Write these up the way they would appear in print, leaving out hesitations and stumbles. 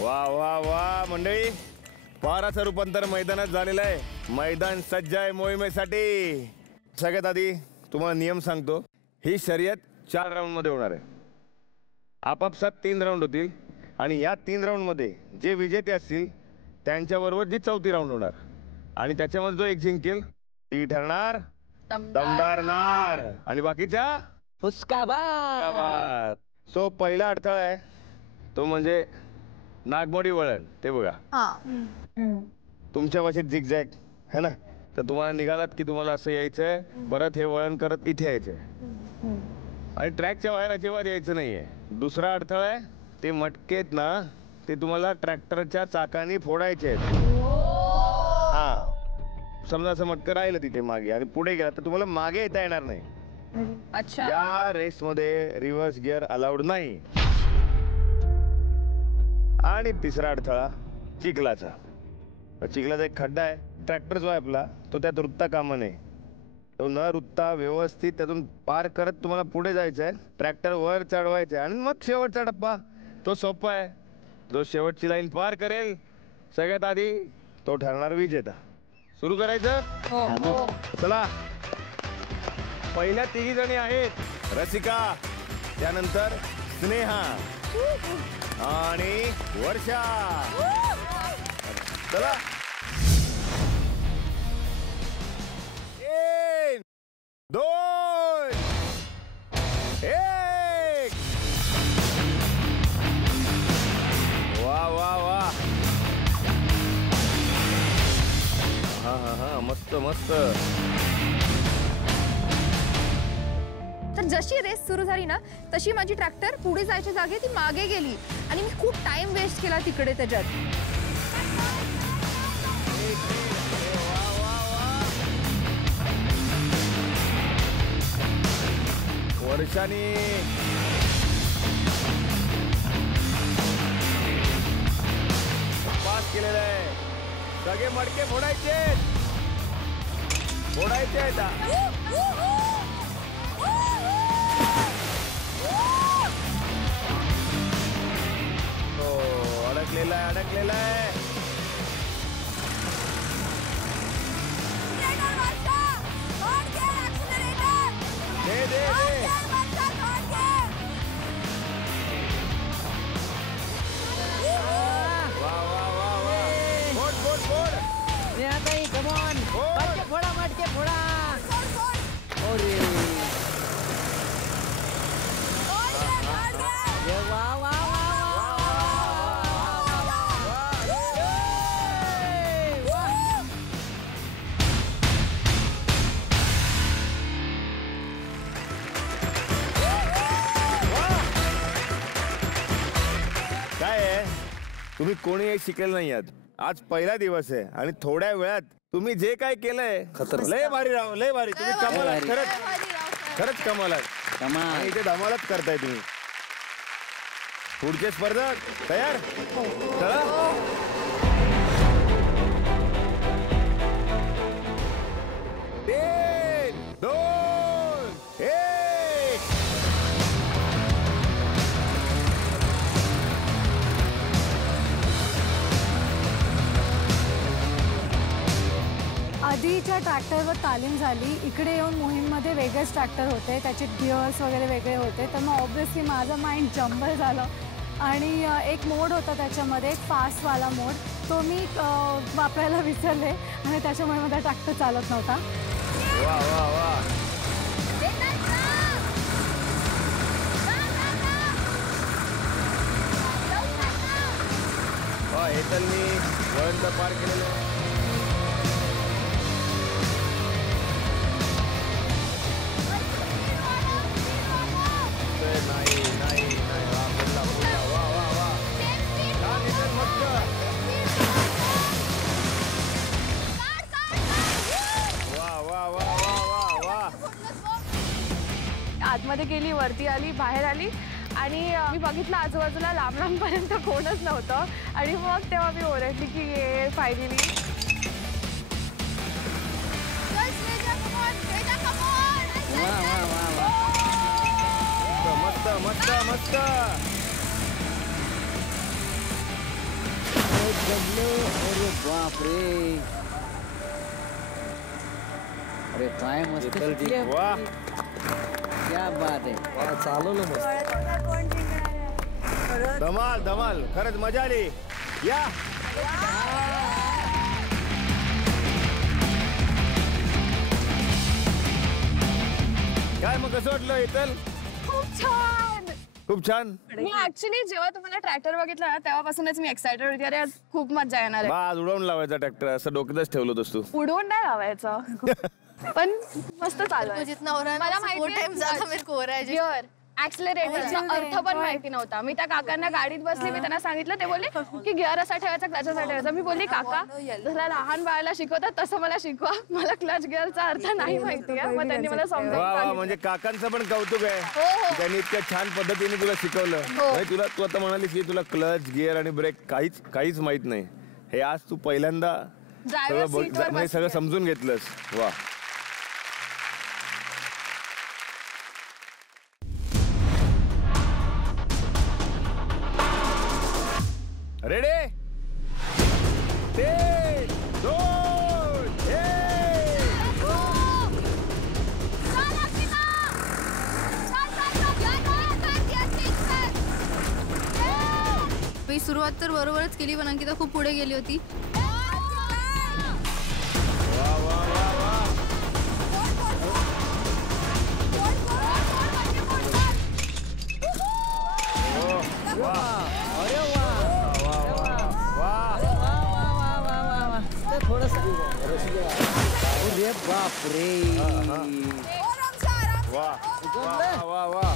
वा वा वा मंडळी, पाराचं रूपांतर मैदानात झालेलं आहे. मैदान सज्ज आहे मोहिमेसाठी. सगळ्यात आधी तुम्हाला नियम सांगतो. ही शर्यत 4 राऊंड मध्ये होणार आहे. आपापसात 3 राऊंड होतील आणि या 3 राऊंड मध्ये जे विजेते असतील त्यांच्याबरोबर जी 4थी राऊंड होणार आणि त्याच्यामध्ये जो एक जिंकेल ती ठरणार दमदार नार आणि बाकीच्या फुसकाबाज. सो पहिला अडथळा आहे तो म्हणजे नागमोडी वळण. ते बघा, तुमच्या भाषेत झिगझॅग है ना. तर तुम्हाला निघालात की तुम्हाला असं यायचंय, परत हे वळण करत इथे यायचंय आणि ट्रॅकच्या बाहेर अजिबात यायचं नाहीये. दुसरा अडथळा आहे ते मटकेत ना, ते तुम्हाला ट्रॅक्टरच्या चाकाने फोडायचे आहेत. हा, समजा असं मटकं राहिलं तिथे मागे आणि पुढे गेला तर तुम्हाला मागे येता येणार नाही. अच्छा, या रेस मध्ये रिव्हर्स गिअर अलाउड नाही. आणि तिसरा अडथळा चिखलाचा. चिखलाचा एक खड्डा आहे, ट्रॅक्टर जो आहे आपला तो त्यात रुतता कामा नये. तो न रुतता व्यवस्थित त्यातून पार करत तुम्हाला पुढे जायचं आहे. ट्रॅक्टर वर चढवायचं आहे आणि मग शेवटचा टप्पा तो सोपा आहे. जो शेवटची लाईन पार करेल सगळ्यात आधी तो ठरणार विजेता. सुरू करायचं. चला, पहिल्या 3 जणी आहेत रसिका, त्यानंतर स्नेहा आणि वर्षा. चला, 1 2 1. वा वा वा, हा हा हा, मस्त मस्त. तर जशी रेस सुरू झाली ना तशी माझी ट्रॅक्टर पुढे जायच्या जागे ती मागे गेली आणि मी खूप टाइम वेस्ट केला तिकडे त्याच्यात. वर्षानी पास केलेलं आहे. सगळे मडके फोडायचे आहेत. अडकलेला आहे. दे वा वा वा वा. फोड. कम ऑन, मटके फोडा. अरे वा वा वा. काय आहे, तुम्ही कोणी शिकेल नाही आहात. आज पहिला दिवस आहे आणि थोड्या वेळात तुम्ही जे काय केलंय लय भारी राव, लय भारी. तुम्ही कमाल आहात, खरंच कमाल आहात. आणि इथे धमालच करताय तुम्ही. पुढचे स्पर्धक तयार. चला, आधीच्या ट्रॅक्टरवर तालीम झाली. इकडे येऊन मोहीममध्ये वेगळेच ट्रॅक्टर होते, त्याचे गिअर्स वगैरे वेगळे होते. तर मग ऑब्व्हियसली माझं माइंड जंबल झालं आणि एक मोड होता त्याच्यामध्ये, एक फास्टवाला मोड, तो मी वापरायला विसरले आणि त्याच्यामुळे माझा ट्रॅक्टर चालत नव्हता. वा वा वा. हे तर मी वळण पार केलेलं. आतमध्ये गेली, वरती आली, बाहेर आली आणि मी बघितलं आजूबाजूला लांबपर्यंत कोणच नव्हतं आणि मग तेव्हा मी ओरडली की ये फायनली. मस्त मस्त मस्त. जमलं. अरे बापरे, अरे काय मस्त शिकली आहे. वा. क्या बात आहे. चालवलं मस्त. धमाल धमाल, खरंच मजा आली. या काय मग कसं वाटलं इथल? खूप छान. खूप छान. मी ऍक्च्युली जेव्हा तुम्हाला ट्रॅक्टर बघितला ना तेव्हापासूनच मी एक्साइटेड होती. अरे आज खूप मजा येणार आहे. बा आज उडवून लावायचा ट्रॅक्टर असं डोक्यातच ठेवलं होतंस तू. उडवून नाही लावायचं पण मस्त चालू आहे. जितना हो रहा है ना, मला उससे माहिती वो आहे, टाइम ज्यादा मेरे को हो रहा है जी. गिअर ऍक्सिलरेटरचा अर्थ पण माहिती नव्हता. मी त्या काकांना गाडीत बसली, मी त्यांना सांगितलं, ते बोलले की गिअर असा ठेवायचा, क्लच असा ठेवायचा. मी बोलली काका जरा लहान बाळाला शिकवतात तसं मला शिकवा, मला क्लच गिअरचा अर्थ नाही माहिती आहे. मग त्यांनी मला समजावून वा वा, सांगितलं. म्हणजे काकांचं पण कौतुक आहे. हो. त्यांनी इतक्या छान पद्धतीने तुला शिकवलं. म्हणजे तुला तू आता म्हणालीस की तुला क्लच गिअर आणि ब्रेक काहीच माहित नाही. हे आज तू पहिल्यांदा Driver सगळं seat वर म्हणजे सगळं बसली. समजून घेतलंस. वा. रेडी 3 2 मी सुरुवात तर बरोबरच केली, पण अंकिता खूप पुढे गेली होती. वा वा वा वा. वा अरे वा वा वा वा. वा वा वा वा वा वा. ते थोडंसं. अरे बापरे. वा वा वा वा.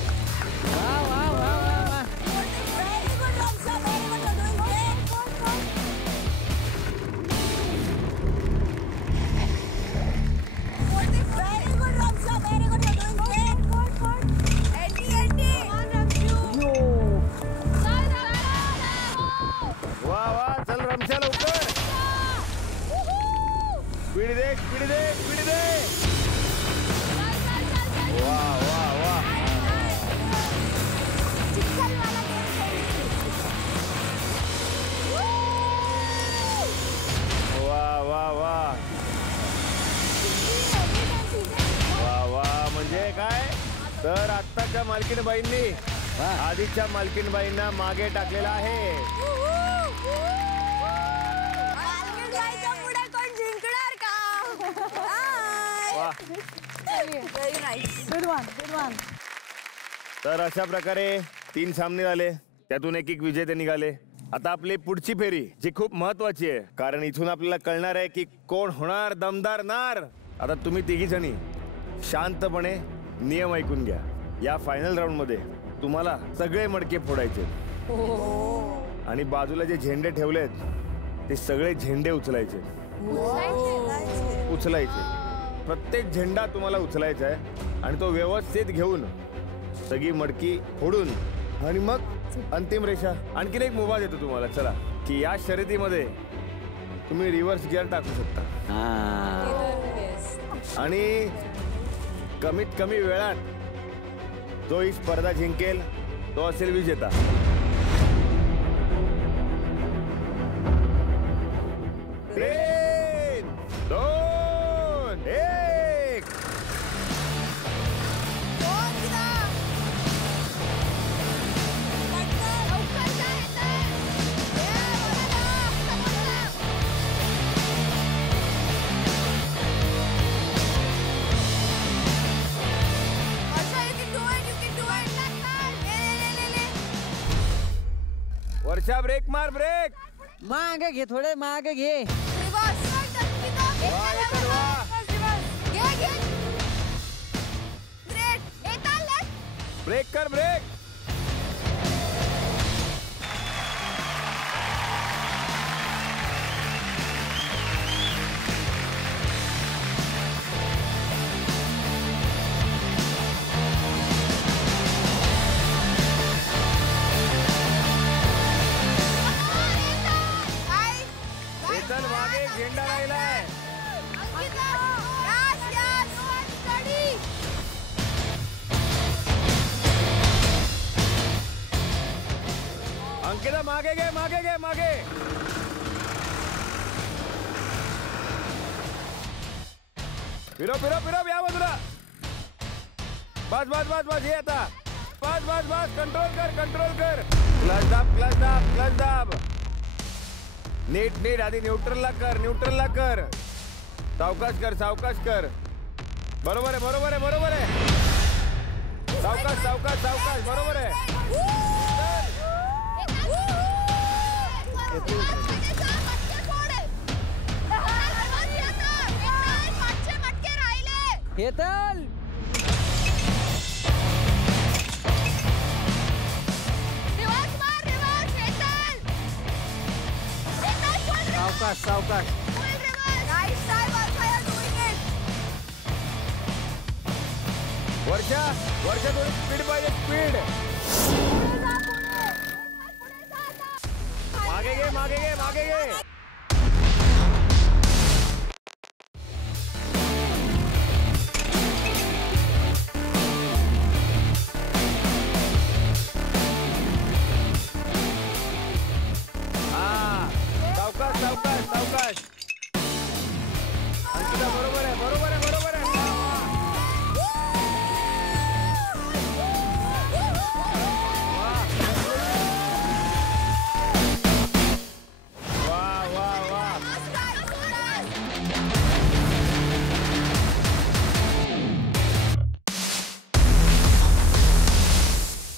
वा वा वा वा वा. वा वा, चल रमशा लवकर. स्पीड दे स्पीड दे स्पीड दे. वा वा वा. वा वा वा वा वा. म्हणजे काय तर आत्ताच्या मालकीणबाईंनी आधीच्या मालकीणबाईंना मागे टाकलेला आहे. वा. Good one. तर अशा प्रकारे 3 सामने झाले, त्यातून एक विजेते निघाले. आता आपली पुढची फेरी जी खूप महत्वाची आहे, कारण इथून आपल्याला कळणार आहे की कोण होणार दमदार नार. आता तुम्ही तिघी जणी शांतपणे नियम ऐकून घ्या. या फायनल राऊंड मध्ये तुम्हाला सगळे मडके फोडायचे आणि बाजूला जे झेंडे ठेवलेत ते सगळे झेंडे उचलायचे. प्रत्येक झेंडा तुम्हाला उचलायचा आहे आणि तो व्यवस्थित घेऊन सगळी मडकी फोडून आणि मग अंतिम रेषा. आणखीन एक मुभा देतो तुम्हाला, चला, की या शर्यतीमध्ये तुम्ही रिव्हर्स गिअर टाकू शकता आणि कमीत कमी वेळात जो ही स्पर्धा जिंकेल तो असेल विजेता. 3 2 1. वर्षा ब्रेक मार ब्रेक. मागे घे, थोडे मागे घे. ब्रेक कर ब्रेक. चल मागे एक झेंडा राहिलाय. अंकिता मागे घे मागे घे मागे. फिरव फिरव फिरव या बाजूला. बस बस बस बस. ये आता बस बस बस. कंट्रोल कर कंट्रोल कर. क्लच दाब क्लच दाब क्लच दाब. नीट नीट आधी न्यूट्रलला कर न्यूट्रलला कर. सावकाश कर सावकाश कर. बरोबर आहे बरोबर आहे बरोबर आहे. सावकाश सावकाश सावकाश. बरोबर आहे. हेतल सावकाश सावकाश. वर्षा वर्षा थोडी स्पीड पाहिजे स्पीड. मागे घे मागे घे मागे घे. हा सावकाश सावकाश सावकाश. अंकिता बरोबर आहे बरोबर आहे बरोबर आहे.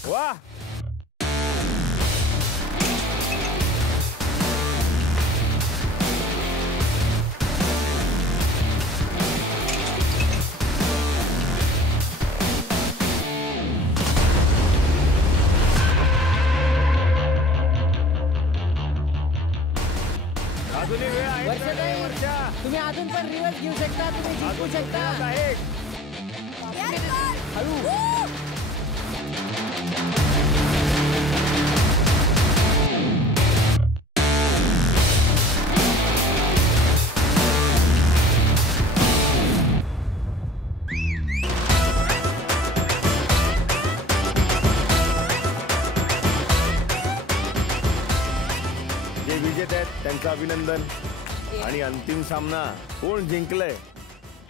वाह अजूनही वेळ आहे. वर्षाताई, वर्षा तुम्ही अजून पण रिव्हर्स घेऊ शकता. तुम्ही जिंकू शकता. आहे. हळू. जे विजेते आहेत त्यांचं अभिनंदन. आणि अंतिम सामना कोण जिंकलंय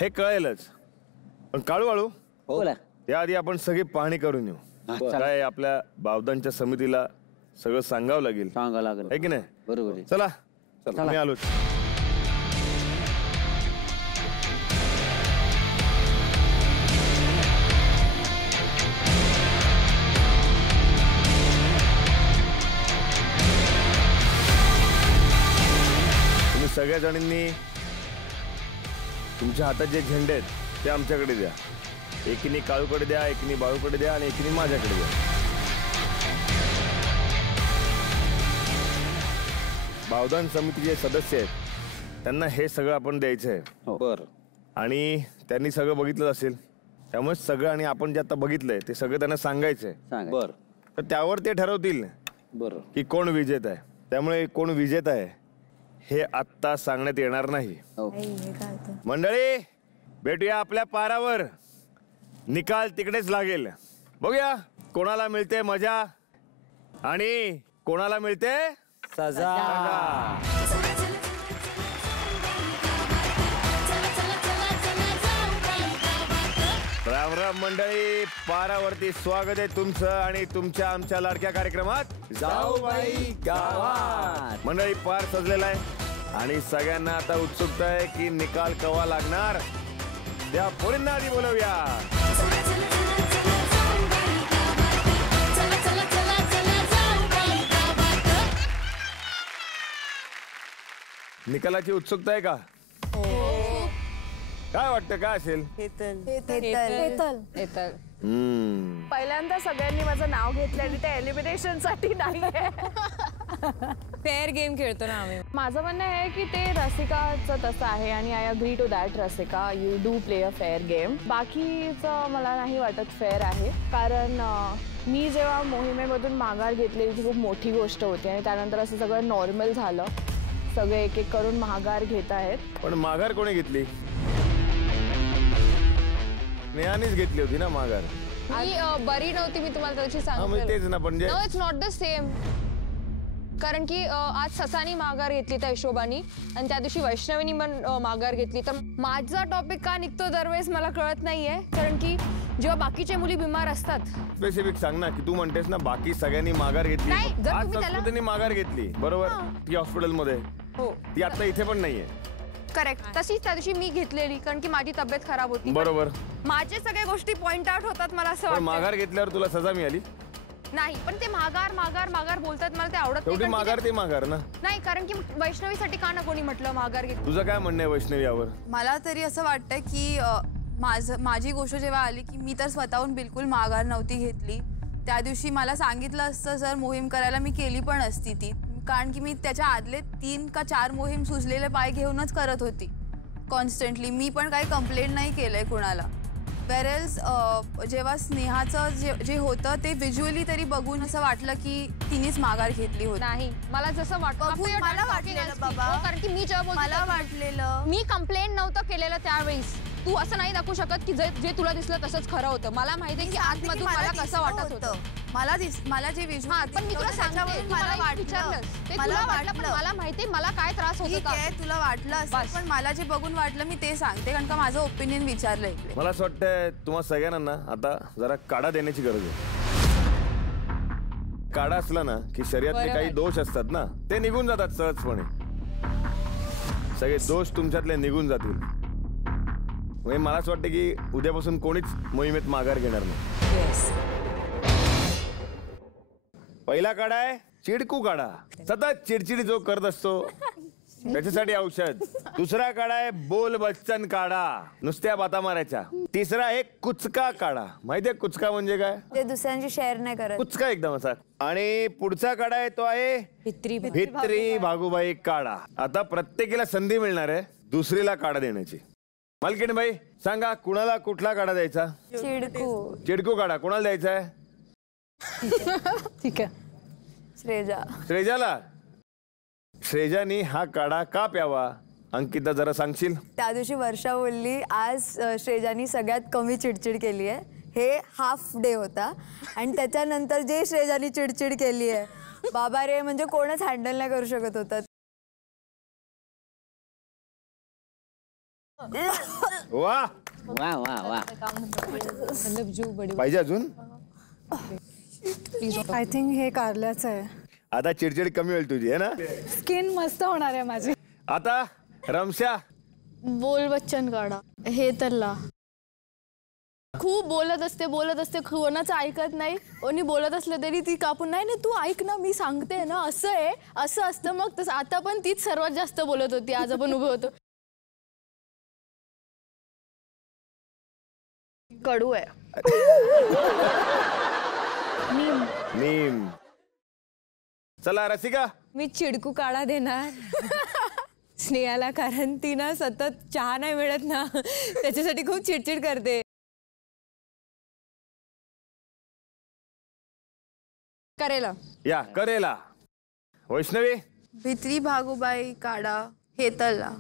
हे कळेलच. पण काळू वाळू बोला. त्याआधी आपण सगळी पाहणी करून येऊ. काय आपल्या बावदांच्या समितीला सगळं सांगावं लागेल. सांगा लागेल आहे की नाही. बरोबर आहे. चला चला मी आलोच. तुम्ही सगळ्या जणांनी तुमच्या हातात जे झेंडे आहेत ते आमच्याकडे द्या. एकीने काळूकडे द्या एकीने बाळूकडे द्या आणि एकीने माझ्याकडे द्या. बावदान समितीचे सदस्य आहेत त्यांना हे सगळं आपण द्यायचं आहे. बरं. आणि त्यांनी सगळं बघितलं असेल त्यामुळे सगळं आणि आपण जे आता बघितलंय ते सगळं त्यांना सांगायचंय. बरं. तर त्यावर ते ठरवतील बरं. की कोण विजेता आहे. त्यामुळे कोण विजेता आहे हे आत्ता सांगण्यात येणार नाही. मंडळी भेटूया आपल्या पारावर. निकाल तिकडेच लागेल. बघूया कोणाला मिळते मजा आणि कोणाला मिळते सजा. राम राम मंडळी. पारावरती स्वागत आहे तुमचं आणि तुमच्या आमच्या लाडक्या कार्यक्रमात जाऊबाई गावात. मंडळी पार सजलेला आहे आणि सगळ्यांना आता उत्सुकता आहे की निकाल केव्हा लागणार. त्या पोरींना आधी बोलवूया. निकालाची उत्सुकता आहे का. काय वाटतं काय असेल. पहिल्यांदा सगळ्यांनी माझं नाव घेतलं आणि ते एलिमिनेशन साठी नाहीये. फेअर गेम खेळतो ना आम्ही. माझं म्हणणं आहे की ते रसिकाचं तसं आहे आणि I agree to that. Rasika you do play a fair game. बाकीचं मला नाही वाटत फेअर आहे. कारण मी जेव्हा मोहिमेमधून माघार घेतलेली ती खूप मोठी गोष्ट होती आणि त्यानंतर असं सगळं नॉर्मल झालं. सगळे एक एक करून माघार घेत आहेत. पण माघार कोणी घेतली. स्नेहानेच घेतली होती ना माघार. मी बरी नव्हती. मी तुम्हाला त्याची सांगते. तेच ना. पण no it's not the same. कारण की आज ससानी माघार घेतली त्या हिशोबाने आणि त्या दिवशी वैष्णवीनी पण माघार घेतली. तर माझा टॉपिक का निघतो दरवेळेस मला कळत नाहीये. कारण की जेव्हा बाकीच्या मुली बिमार असतात. स्पेसिफिक सांग ना, की तू म्हणतेस ना बाकी सगळ्यांनी माघार घेतली, नाही, जर आज तुम्ही त्याला- संस्कृतीने माघार घेतली बरोबर, ती हॉस्पिटलमध्ये, हो ती आता इथे पण नाहीये करेक्ट. तशीच त्या दिवशी मी घेतलेली कारण की माझी तब्येत खराब होती. बरोबर. माझे सगळ्या गोष्टी पॉइंट आउट होतात मला असं पण वाटतं. माघार घेतल्यावर तुला सजा मिळाली? नाही पण ते माघार माघार माघार बोलतात मला ते आवडत नाही. शेवटी कारण की माघार ते- ते माघार ना. नाही कारण की वैष्णवीसाठी का ना कोणी म्हटलं माघार घेतली. तुझं काय म्हणणं आहे वैष्णवी यावर? मला तरी असं वाटतं की माझी गोष्ट जेव्हा आली की मी तर स्वतःहून बिलकुल माघार नव्हती घेतली. त्या दिवशी मला सांगितलं असतं जर मोहीम करायला मी केली पण असती ती, कारण की मी त्याच्या आदले 3 का 4 मोहीम सुचलेले पाय घेऊनच करत होती कॉन्स्टंटली. मी पण काही कंप्लेंट नाही केलंय कुणाला. वेरेल्स जेव्हा स्नेहाचं जे होतं ते व्हिज्युअली तरी बघून असं वाटलं की तिनेच माघार घेतली होती. नाही मला जसं बघून मला वाटलेलं बाबा. कारण की मी जेव्हा बोलते मला वाटलेलं मी कंप्लेंट नव्हतं केलेलं त्यावेळेस. तू असं नाही दाखवू शकत की जे तुला दिसलं तसंच खरं होतं. मला माहिती आहे की आतमधून मला कसं वाटत होतं. मला जे विजू पण मी तुला सांगते मला विचारलंस ते मला तुला वाटलं पण वाटलं. मला माहिती मला काय त्रास होत ठीक होता. आहे तुला वाटलं बस. असं पण मला जे बघून वाटलं मी ते सांगते कारण का माझं ओपिनियन विचारलं इकडे. मला असं वाटतंय तुम्हा सगळ्यांना ना आता जरा काढा देण्याची गरज आहे. काढा असला ना की शरीरातले बरोबर. काही दोष असतात ना ते निघून जातात सहजपणे. सगळे दोष तुमच्यातले निघून जातील. म्हणजे मला असं वाटतं की उद्यापासून कोणीच मोहिमेत माघार घेणार नाही. पहिला काढा आहे चिडकू काढा. सतत चिडचिडी जो करत असतो त्याच्यासाठी औषध. दुसरा काढा आहे बोल बच्चन काढा, नुसत्या बाता मारायच्या. तिसरा आहे कुचका काढा. माहितीये कुचका म्हणजे काय? ते दुसऱ्यांची शेअर नाही करत. कुचका एकदम असा. आणि पुढचा काढा आहे तो आहे भित्री भागूबाई काढा. आता प्रत्येकीला संधी मिळणार आहे दुसरीला काढा देण्याची. मालकीण बाई सांगा कुणाला कुठला काढा द्यायचा? चिडकू. चिडकू काढा कोणाला द्यायचा आहे? ठीक आहे. श्रेजा. श्रेजाला. श्रेजानी हा काढा का प्यावा अंकिता जरा सांगशील? त्या दिवशी वर्षा बोलली आज श्रेजानी सगळ्यात कमी चिडचिड केली आहे. हे हाफ डे होता आणि त्याच्यानंतर जे श्रेजानी चिडचिड केली आहे बाबा रे म्हणजे कोणच हँडल नाही करू शकत होतं. वा वा वा वा. पाहिजे अजून? आय थिंक हे कारल्याचं आहे. आता चिडचिड कमी होईल तुझी आहे ना. स्किन मस्त होणार आहे माझी. आता रमशा. बोल बच्चन काढा. हे तरला खूप बोलत असते कोणाचं ऐकत नाही. कोणी बोलत असलं तरी ती कापून नाही नाही तू ऐक ना मी सांगते ना असं आहे असं असतं. मग तसं आता पण तीच सर्वात जास्त बोलत होती. आज आपण उभे होतो. कडू आहे. नीम. चला रसिका. मी चिडकू काढा देणार स्नेहाला कारण ती ना सतत चहा नाही मिळत ना त्याच्यासाठी खूप चिडचिड करते. करेला. या करेला. वैष्णवी. भित्री भागूबाई काढा हेतलला.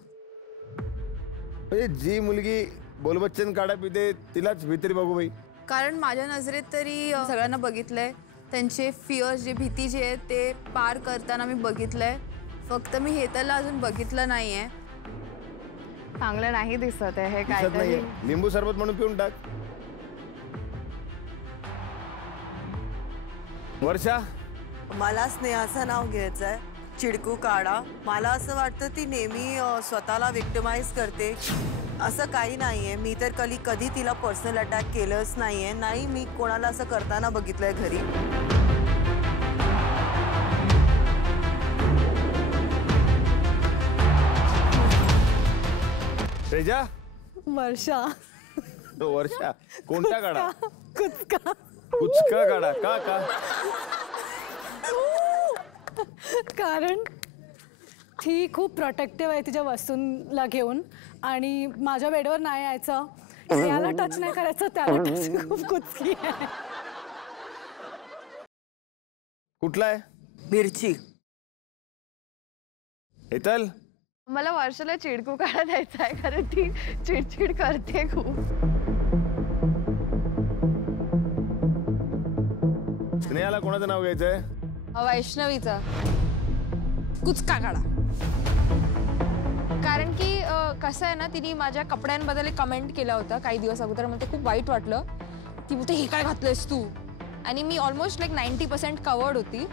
म्हणजे जी मुलगी बोलबच्चन काढा पिते तिलाच भित्री बघू बाई. कारण माझ्या नजरेत तरी सगळ्यांना बघितलंय त्यांचे फिअर्स जे भीती जे आहे ते पार करताना मी बघितलंय. फक्त मी हेतलला अजून बघितलं नाहीये. चांगलं नाही दिसत आहे हे दिसत काहीतरी. नाहीये. लिंबू सरबत म्हणून पिऊन टाक. वर्षा. मला स्नेहाचं नाव घ्यायचंय. चिडकू काढा. मला असं वाटतं ती नेहमी स्वतःला विक्टिमाइज करते. असं काही नाहीये. मी तर कधी तिला पर्सनल अटॅक केलंच नाहीये. नाही मी कोणाला असं करताना बघितलंय घरी. श्रेजा. वर्षा. वर्षा कोणता काढा? कुचका. कुचका काढा का का? कारण ती खूप प्रोटेक्टिव्ह आहे तिच्या वस्तूंना घेऊन आणि माझ्या बेडवर नाही यायचं, याला टच नाही करायचं, त्याला टच. खूप कुचकी आहे. कुठला आहे? मिरची. हेतल. मला वर्षाला चिडकू काढा द्यायचा आहे कारण ती चिडचिड करते खूप. स्नेहाला कोणाचं नाव घ्यायचंय? वैष्णवीचा. कुचका काढा. कारण की कसं आहे ना, तिने माझ्या कपड्यांबद्दल एक कमेंट केला होता काही दिवस अगोदर. मला ते खूप वाईट वाटलं. ती बोलते हे काय घातलंयस तू. आणि मी ऑलमोस्ट लाईक 90% कवर्ड होती.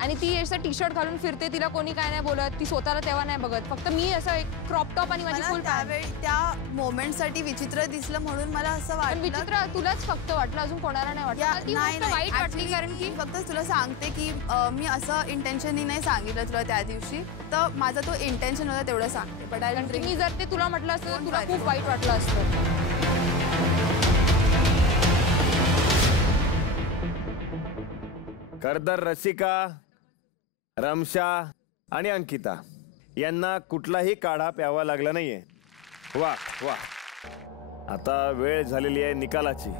आणि ती असं टी शर्ट घालून फिरते, तिला कोणी काय नाही बोलत, ती स्वतःला तेव्हा नाही बघत. फक्त मी असं एक क्रॉप टॉप आणि माझी मला फुल त्यावेळी त्या मोमेंटसाठी विचित्र दिसलं म्हणून मला असं पण वाटलं. विचित्र तुलाच फक्त वाटलं, अजून कोणाला नाही वाटलं. मला ती नाही गोष्ट वाईट वाटली actually कारण की मी फक्त तुला सांगते की मी असं इंटेन्शननी नाही सांगितलं तुला त्या दिवशी. तर माझा तो इंटेन्शन होता तेवढं सांगते. बट आय कारण की मी जर ते तुला म्हटलं असतं तर तुला खूप वाईट वाटलं असतं. खरतर रसिका, रमशा आणि अंकिता यांना कुठलाही काढा प्यावा लागला नाहीये. वा वा. आता वेळ झालेली आहे निकालाची.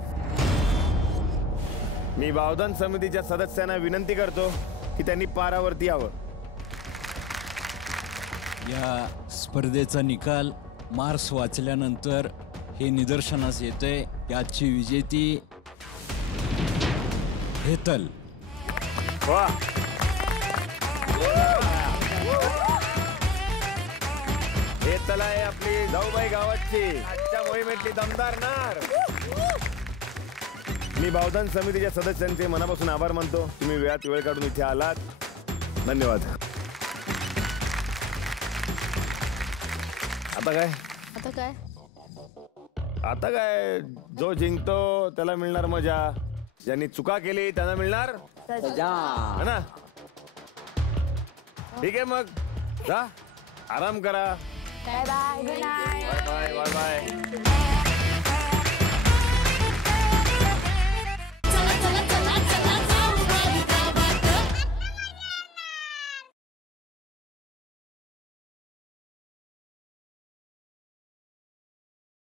मी बावधन समितीच्या सदस्यांना विनंती करतो की त्यांनी पारावरती यावं. या स्पर्धेचा निकाल मार्क्स वाचल्यानंतर हे निदर्शनास येतंय. याची विजेती हेतल. वा. हेतल आहे आपली जाऊबाई गावाची आजच्या मोहिमेतली दमदार नार. मी बावधन समितीच्या सदस्यांचे मनापासून आभार मानतो. तुम्ही वेळात वेळ काढून इथे आलात. धन्यवाद. आता काय आता काय जो जिंकतो त्याला मिळणार मजा. ज्यांनी चुका केली त्यांना मिळणार है ना. ठीक आहे मग जा आराम करा. Bye bye. Good night. Bye bye bye bye.